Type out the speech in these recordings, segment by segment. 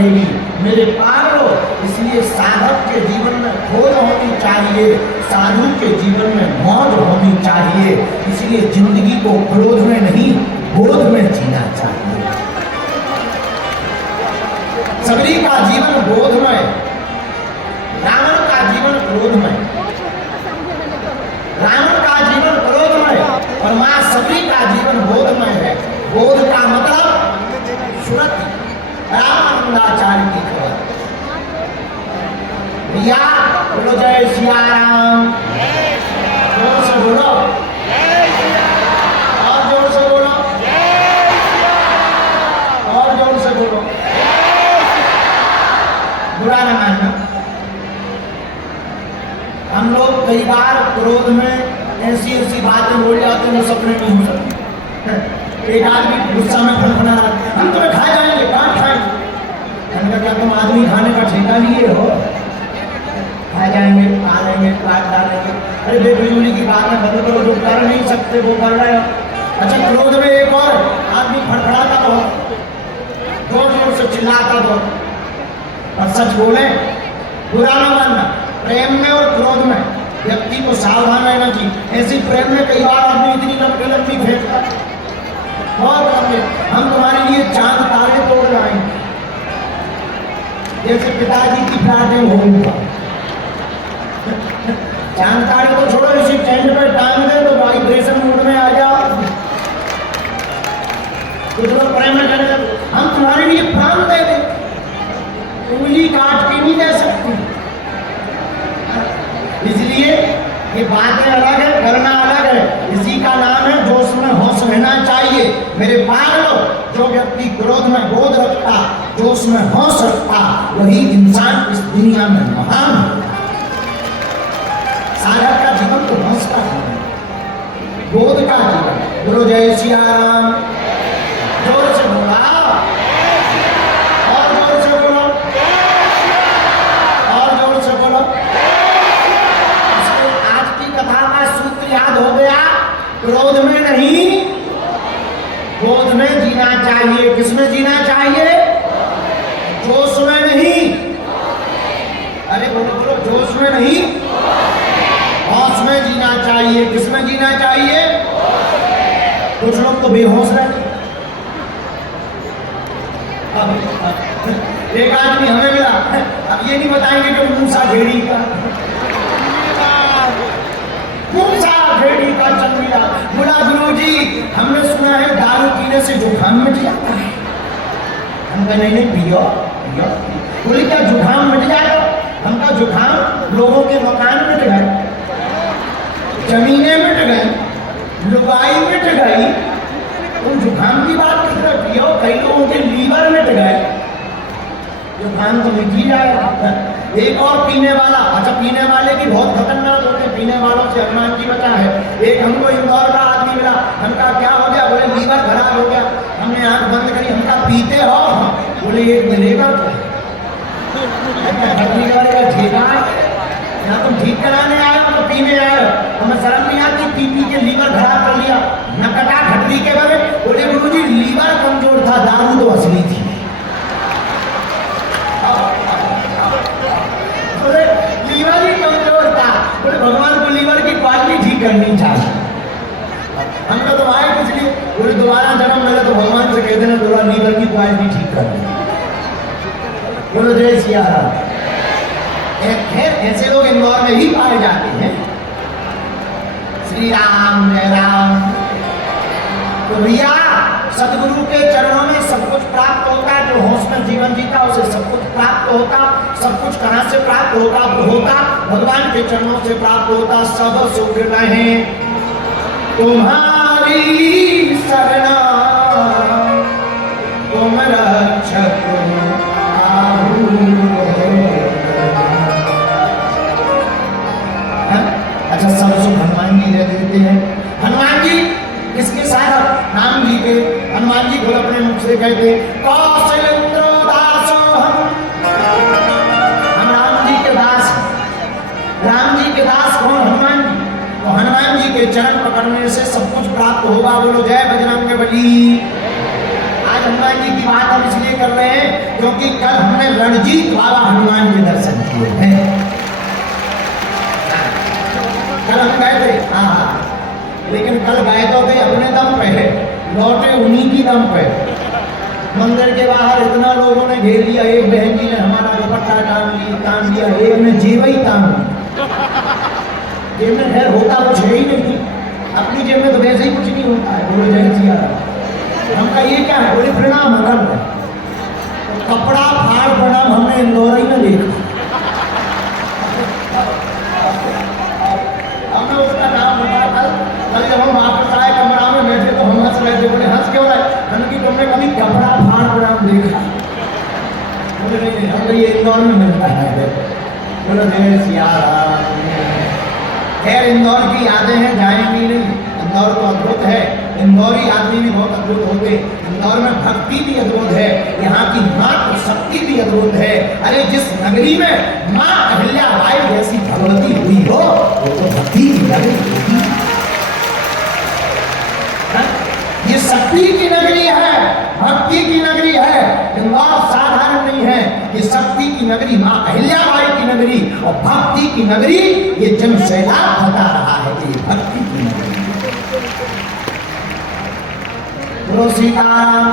रहेगी मेरे पागलो। इसलिए साधक के जीवन में खोज होनी चाहिए, साधु के जीवन में मौज होनी चाहिए। इसलिए जिंदगी को क्रोध में नहीं बोध में जीना चाहिए। सबरी का जीवन बोधमय, रावण का जीवन क्रोधमय, रावण का जीवन क्रोधमय और मां सबरी का जीवन बोधमय है। बोध का मतलब सुरत रामानंदाचार्य की खबर। भैया बोलो जय सिया राम, जोर से बोलो और जोर से बोलो और जोर से बोलो, बुरा न मानना। हम लोग कई बार क्रोध में ऐसी ऐसी बातें बोल जाते हैं जो सपने नहीं हो सकती। एक आदमी गुस्सा में फड़फड़ा रहा है, हम तुम्हें खा जाएंगे, कहाँ खाएंगे? मैंने कहा क्या तुम आदमी खाने का ठेका लिए हो? खा जाएंगे, खा लेंगे, काट डालेंगे। अरे बेफिजूली की बात में बदल करो, जो कर नहीं सकते वो कर रहे हो। अच्छा क्रोध में एक और आदमी फड़फड़ाता हो, जोर जोर से चिल्लाता हो, और सच बोले बुरा न मानना। प्रेम में और क्रोध में व्यक्ति को सावधान रहना चाहिए। ऐसे प्रेम में कई बार आदमी इतनी लंबी लंबी फेंकता, बहुत लंबे, हम तुम्हारे लिए चांद तारे तोड़ लाएंगे। जैसे पिताजी की प्लाटिंग होगा, चांद तारे को छोड़ो, इसी टेंट पे टांग दे तो वाइब्रेशन मोड में आ जाओ। कुछ लोग प्रेम में कहने लगे हम तुम्हारे लिए प्राण दे दे, उंगली काट के नहीं दे सकती। इसलिए ये बातें अलग है, करना अलग है। इसी का नाम है जोश में होश रहना चाहिए। मेरे पागलों, जो व्यक्ति क्रोध में बोध रखता, जोश में होश रखता, वही इंसान इस दुनिया में महान होता। साधक का जीवन तो होश का जीवन, बोध का जीवन। बोलो जय सिया राम, जोर से बोला और जोर से बोलो और जोर से बोलो। आज की कथा का सूत्र याद हो गया, क्रोध में नहीं बोध में जीना चाहिए। किसमें जीना चाहिए? जोश में नहीं। अरे बोलो बोलो, जोश में नहीं होश में जीना चाहिए। किसमें जीना चाहिए? कुछ लोग तो बेहोश रहते। एक आदमी हमें मिला, अब ये नहीं बताएंगे कि मूसा घेड़ी का चल मिला। बोला गुरुजी हमने सुना है दारू पीने से जुकाम मिट जाता है। हम कहा नहीं पियो पियो। बोले क्या जुकाम मिट जाएगा? हम कहा जुकाम लोगों के मकान मिट गए, जमीनें मिट गई, लुगाई मिट गई, तुम जुकाम की बात कर रहे पियो। कई लोगों के लीवर मिट गए, जुकाम तो मिट ही जाएगा। एक और पीने वाला, अच्छा पीने वाले भी बहुत खतरनाक होते हैं, पीने वालों से हनुमान जी बचा है। एक हमको इंदौर का आदमी मिला, हमका क्या हो गया? बोले लीवर खराब हो गया। हमने आंख बंद करी, हमका पीते हो? बोले एक मिलेगा ठेका या तुम ठीक कराने आए हो तो पीने आए हो? हमें शर्म नहीं आती? पी के लीवर खराब कर लिया, नकटा खटरी के बारे। बोले गुरुजी लीवर कमजोर था, दारू तो असली थी। लीवर ही कमजोर था। बोले भगवान को लीवर की क्वालिटी ठीक करनी चाहिए। हमको तो आए किस लिए? बोले दोबारा जन्म मिले तो भगवान से कहते हैं थोड़ा लीवर की क्वालिटी ठीक कर दे। बोलो जय सिया राम। ऐसे लोग इंदौर में ही पाए जाते हैं। श्री राम जय राम। तो भैया सदगुरु के चरणों में सब कुछ प्राप्त होता है। जो होश में जीवन जीता उसे सब कुछ प्राप्त होता। सब कुछ कहां से प्राप्त होता? भगवान के चरणों से प्राप्त होता। सब सुख रहे तुम्हारी शरणा, तुम रक्षक अच्छा सब सुख हनुमान जी दे देते हैं। हनुमान जी किसके साथ? राम जी के। हनुमान जी खुद अपने मुख से कहते कौशलेंद्र दासो हम राम जी के दास। राम जी के दास कौन? हनुमान जी। तो हनुमान जी के चरण पकड़ने से सब कुछ प्राप्त होगा। बोलो जय बजरंग बली। आज हनुमान जी की बात हम इसलिए कर रहे हैं क्योंकि कल हमने रणजीत बाबा हनुमान के दर्शन किए हैं। कल हम गए थे, हाँ, लेकिन कल गए तो थे अपने दम पे है, लौटे उन्हीं की दम पे। मंदिर के बाहर इतना लोगों ने घेर लिया, एक बहन जी ने हमारा दुपट्टा टांग लिया, एक ने जेब ही टांग लिया। जेब में खैर होता कुछ है ही नहीं, अपनी जेब में तो वैसे ही कुछ नहीं होता है। बोलो जय सिया राम। हमका ये क्या है, बोले प्रणाम अगर तो कपड़ा फाड़ प्रणाम हमने इंदौर ही में देखा। हमने उसका नाम बताया कल जब हम वापस आए कमरा में बैठे तो हम हंस रहे थे। बोले हंस क्यों रहे? हमने तुमने कभी कपड़ा फाड़ प्रणाम देखा? बोले नहीं, हम ये इंदौर में मिलता है। बोलो जय सिया राम। खैर इंदौर की यादें हैं, जाएंगी नहीं। इंदौर तो अद्भुत है, इंदौरी आदमी भी बहुत अद्भुत होते। इंदौर में भक्ति भी अद्भुत है, यहाँ की मातृ शक्ति भी अद्भुत है। अरे जिस नगरी में माँ अहिल्याबाई जैसी भगवती हुई हो वो तो भक्ति की नगरी होगी। ये शक्ति की नगरी है, भक्ति की नगरी है। इंदौर साधारण नहीं है, ये शक्ति की नगरी, माँ अहिल्याबाई की नगरी और भक्ति की नगरी। ये जन सैलाब बता रहा है कि ये भक्ति की नगरी। सीताराम।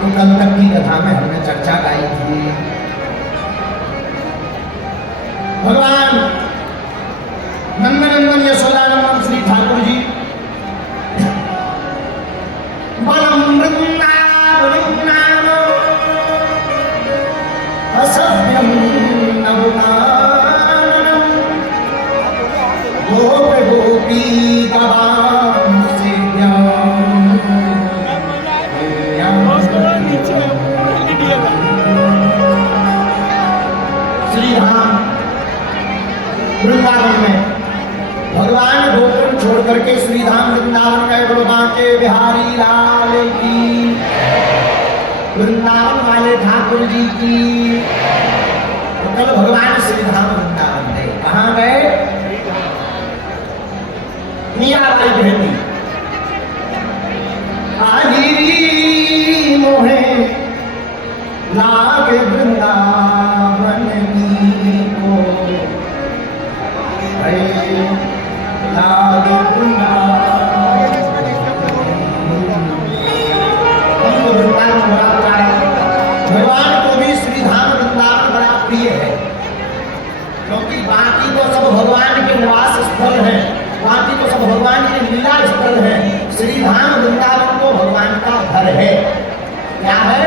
तो कल तक की कथा में हमने चर्चा गाई थी, भगवान नंदनंदन यशोदानंदन श्री ठाकुर जी वनम वृंदावनम नाम असभ्यम नवताननम गोप गोपी गवाम सेव्यम। श्री राम वृंदावन में भगवान गोकुल छोड़ करके श्री धाम वृंदावन गए। बोलो बांके बिहारी लाल की, वृंदावन वाले ठाकुर जी की। तो कल भगवान श्री धाम वृंदावन गए। कहाँ गए? मीराबाई बहनी आहिरी मोहे लागे वृंदावन को, लागे वृंदावन। हमको वृंदावन बड़ा प्यारा है, भगवान को भी श्री धाम वृंदावन बड़ा प्रिय है, क्योंकि बाकी तो सब भगवान के निवास स्थल है, बाकी तो सब भगवान के लीला स्थल है। श्री धाम वृंदावन को भगवान का घर है। क्या है?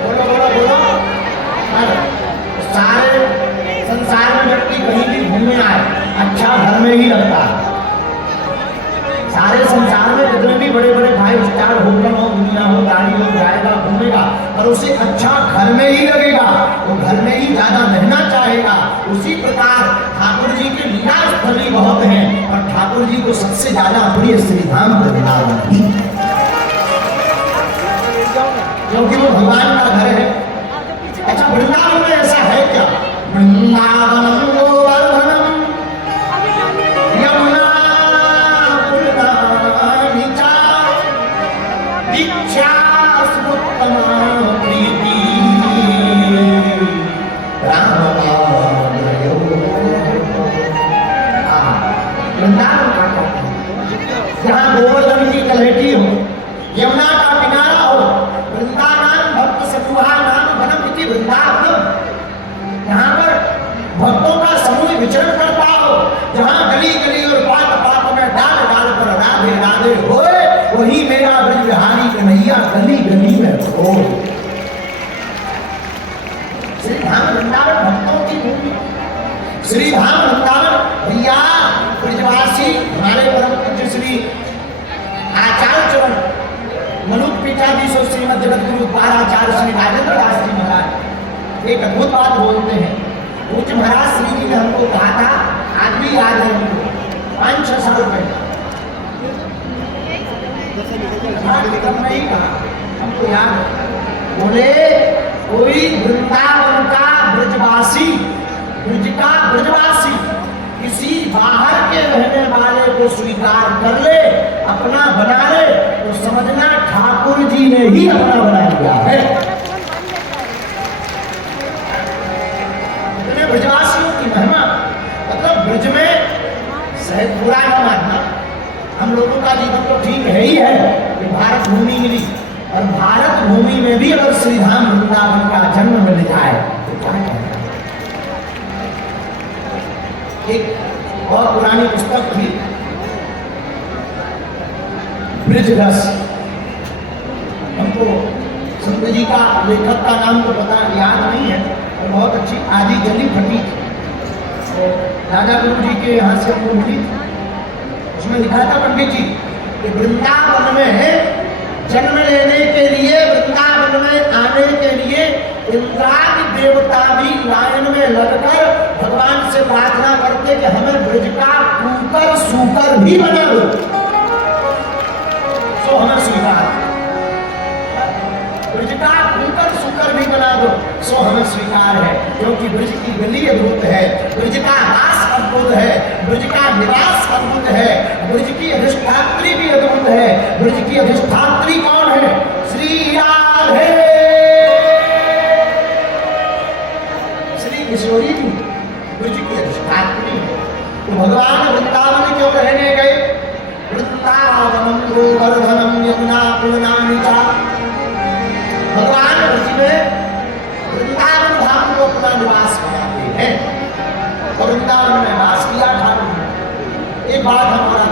बोलो बोलो बोलो। सारे संसार में व्यक्ति कहीं भी घूमने आए अच्छा घर में ही लगता है। सारे संसार में जितने भी बड़े बड़े 5 स्टार होटल हो, दुनिया हो, गाड़ी हो, जाएगा घूमेगा और उसे अच्छा घर में ही लगेगा, वो घर में ही ज्यादा रहना चाहेगा। उसी प्रकार ठाकुर जी के लीला स्थली बहुत हैं और ठाकुर जी को सबसे ज्यादा प्रिय श्री धाम वृंदावन ही, क्योंकि वो भगवान का घर है। अच्छा, वृंदावन में ऐसा है क्या? वृंदावनम गोवर्धनम यमुना पुलकानि च दीक्षा सुत्तमा प्रीति रामवादयो। वृंदावन का कहते हैं जहाँ गोवर्धन की कलेटी हो, यमुना का किनारा हो, वृंदावन भक्त सतुहा नाम वनम इति वृंदावनम, यहाँ पर भक्तों का समूह विचरण करता हो, जहाँ गली गली और पात पात में डाल डाल पर राधे राधे होए, वही मेरा ब्रज बिहारी कन्हैया गली गली में हो। श्री धाम वृंदावन भक्तों की भूमि। श्री धाम वृंदावन भैया ब्रजवासी हमारे परम पूज्य श्री आचार्य चरण मनुक पीठाधीश श्रीमद जगत गुरु पाराचार्य श्री राजेंद्र दास जी महाराज एक अद्भुत बात बोलते हैं। पूज्य महाराज श्री जी ने हमको कहा था, आज भी याद है हमको, 5-6 साल पहले नहीं कहा, हमको याद है। बोले कोई वृंदावन का ब्रजवासी, ब्रज का ब्रजवासी किसी बाहर के रहने वाले को स्वीकार कर ले, अपना बना ले, तो समझना ठाकुर जी ने ही अपना बना लिया है। ब्रजवासियों की महिमा, मतलब ब्रज में शायद बुरा न मानना, हम लोगों का जीवन तो ठीक है ही है कि भारत भूमि मिली, और भारत भूमि में भी अगर श्रीधाम वृंदावन का जन्म मिल जाए तो क्या कहना। एक और पुरानी पुस्तक थी ब्रजरस, हमको संत जी का लेखक का नाम तो पता याद नहीं है, और बहुत अच्छी आदि गली फटी थी, तो राजा गुरु जी के यहाँ से हमको मिली थी। उसमें लिखा था पंडित जी कि वृंदावन में जन्म लेने के लिए, वृंदावन में आने के लिए इंद्रादि देवता भी लाइन में लगकर भगवान से प्रार्थना करते कि हमें ब्रज का कुकर सूकर भी बना दो, तो हमें स्वीकार, ब्रज का कुकर सूकर भी बना दो सो हमें स्वीकार है, क्योंकि ब्रज की गली अद्भुत है, ब्रज का रास अद्भुत है, ब्रज का निवास अद्भुत है, ब्रज की अधिष्ठात्री भी अद्भुत है। ब्रज की अधिष्ठात्री कौन है? श्री राधे, श्री किशोरी ब्रज की अधिष्ठात्री है। तो भगवान वृंदावन क्यों रहने गए? वृंदावनम गोवर्धनम यमुना पूर्णानि च, भगवान ब्रज में वृंदावन धाम को अपना निवास बनाते हैं, और वृंदावन में वास किया ठाकुर। एक बात हमारा